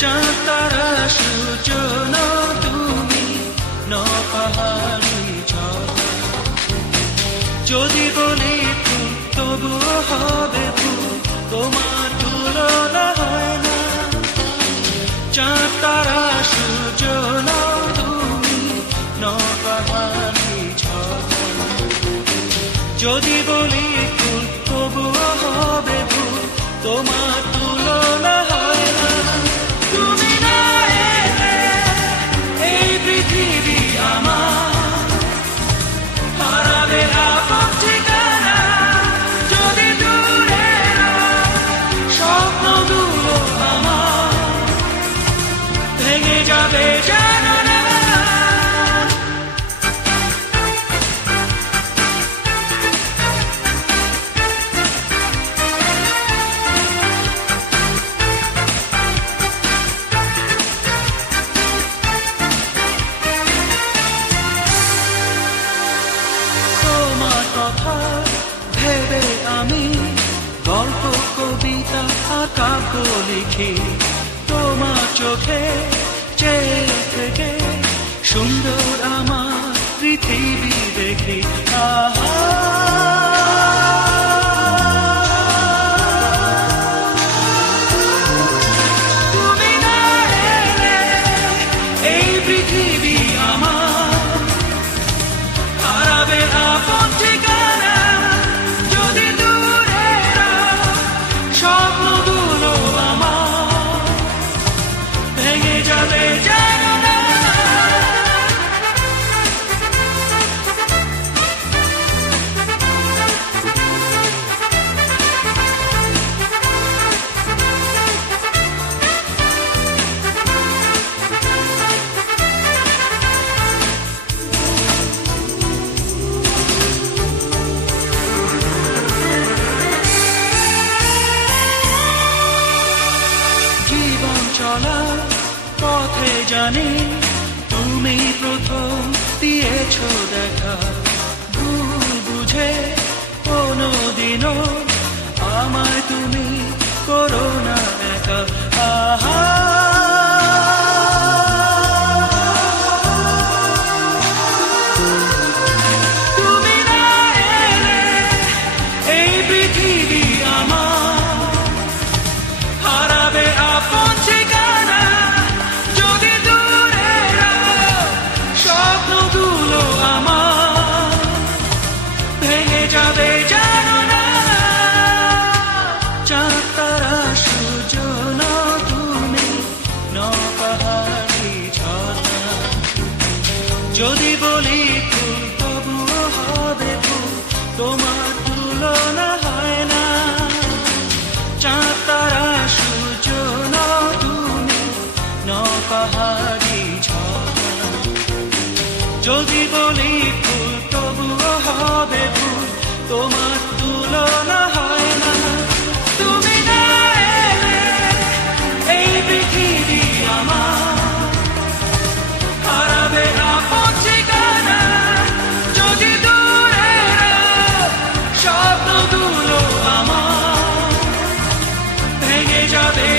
চাঁদ তারা সূর্য নও তুমি, নও পাহাড়ি ঝর্ণা। যদি বলি ফুল তবুও হবে ফুল, তোমার তুলনা হয় না। চাঁদ তারা সূর্য নও তুমি, নও পাহাড়ি ঝর্ণা। যদি বলি ফুল তবুও হবে ফুল, তোমার তুলনা হয় না। তুমি না এলে এই পৃথিবী আমার হারাবে আপন ঠিকানা। যদি দূরে স্বপ্নগুলো আমার ভেঙে যাবে জানো না। ভেবে আমি গল্প কবিতা আর কাব্য লিখি, তোমার চোখে চেয়ে থেকে সুন্দর আমার পৃথিবী দেখি। আহা তুমি না এলে এই পৃথিবী আমার হারাবে আপন ঠিকানা। যদি দূরে স্বপ্নগুলো আমার ভেঙে যাবে জানো না। জীবন চলার পথে জানি তুমি প্রথম দিয়েছ দেখা। ভুল বুঝে কোনোদিনও আমায় তুমি করো না একা। আহা তুমি না এলে এই পৃথিবী আমার হারাবে আপন ঠিকানা। যদি দূরে স্বপ্নগুলো আমার ভেঙে যাবে জানো না। চাঁদ তারা সূর্য নও তুমি, নও পাহাড়ি ঝর্ণা। যদি বলি ফুল তবুও হবে ফুল, তোমার তুলনা হয় না। চাঁদ তারা সূর্য নও তুমি, নও পাহাড়ি ঝর্ণা। যদি বলি ফুল তবুও হবে ফুল, তোমার তুলনা হয় না। তুমি না এলে এই পৃথিবী আমার হারাবে আপন ঠিকানা। যদি দূরে স্বপ্নগুলো আমার ভেঙে যাবে